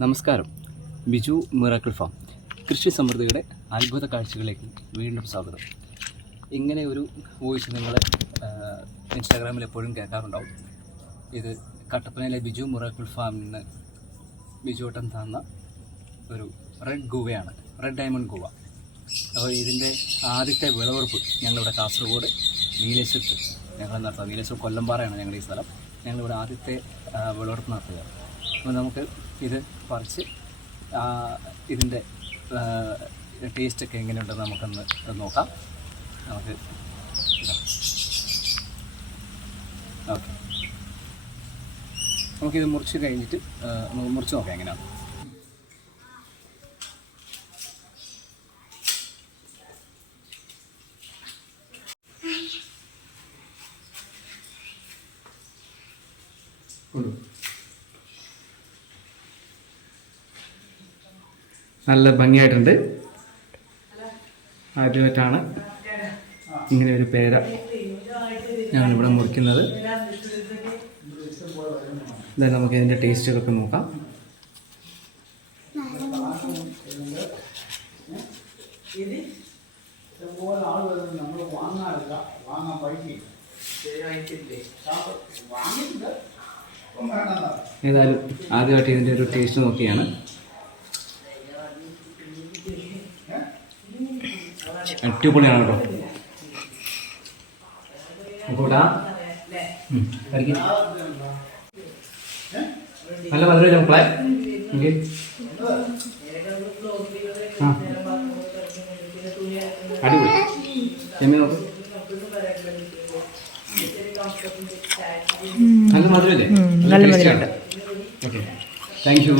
നമസ്കാരം. Biju miracle farm. കൃഷി സമൃദ്ധിയുടെ അത്ഭുത കാഴ്ചകളിലേക്ക് വീണ്ടും സ്വാഗതം. ഇങ്ങനെ ഒരു വോയിസ് നിങ്ങൾ ഇൻസ്റ്റാഗ്രാമിൽ എപ്പോഴും കേൾക്കാറുണ്ടാവും. ഇത് കട്ടപ്പനയിലെ ബിജു മിറാക്കിൾ ഫാമിൽ നിന്ന് ബിജുവട്ടം തന്ന ഒരു റെഡ് ഗുവയാണ്. Red diamond guava. അപ്പോൾ ഇതിന്റെ ആദ്യത്തെ വിളവെടുപ്പ് ഞങ്ങളിവിടെ കാസർഗോഡ് നീലേശ്വരത്ത് ഞങ്ങൾ നടത്തുക നീലേശ്വരം കൊല്ലംപാറയാണ് ഞങ്ങളുടെ ഈ സ്ഥലം. ഞങ്ങളിവിടെ ആദ്യത്തെ വിളവെടുപ്പ് നടത്തുക. അപ്പോൾ നമുക്ക് ഇത് പറിച്ച് ഇതിന്റെ ടേസ്റ്റൊക്കെ എങ്ങനെയുണ്ടെന്ന് നമുക്കൊന്ന് നോക്കാം. നമുക്ക് ഓക്കെ നമുക്കിത് മുറിച്ച് കഴിഞ്ഞിട്ട് മുറിച്ച് നോക്കാം എങ്ങനെയാണ് നല്ല ഭംഗിയായിട്ടുണ്ട്. ആദ്യമായിട്ടാണ് ഇങ്ങനെ ഒരു പേര ഞാനിവിടെ മുറിക്കുന്നത്. എന്തായാലും നമുക്ക് ഇതിന്റെ ടേസ്റ്റുകളൊക്കെ നോക്കാം. ഏതായാലും ആദ്യമായിട്ട് ഇതിന്റെ ഒരു ടേസ്റ്റ് നോക്കിയാണ്. അടിപൊളിയാണ് കേട്ടോ കൂട്ടാ കഴിക്കും നല്ല മധുരം മക്കളെ? ഓക്കെ ആ. അടിപൊളി. ചെമ്മീൻ നോക്ക്. നല്ല മധുരല്ലേ നല്ല മധുരമുണ്ട് ഓക്കെ താങ്ക് യു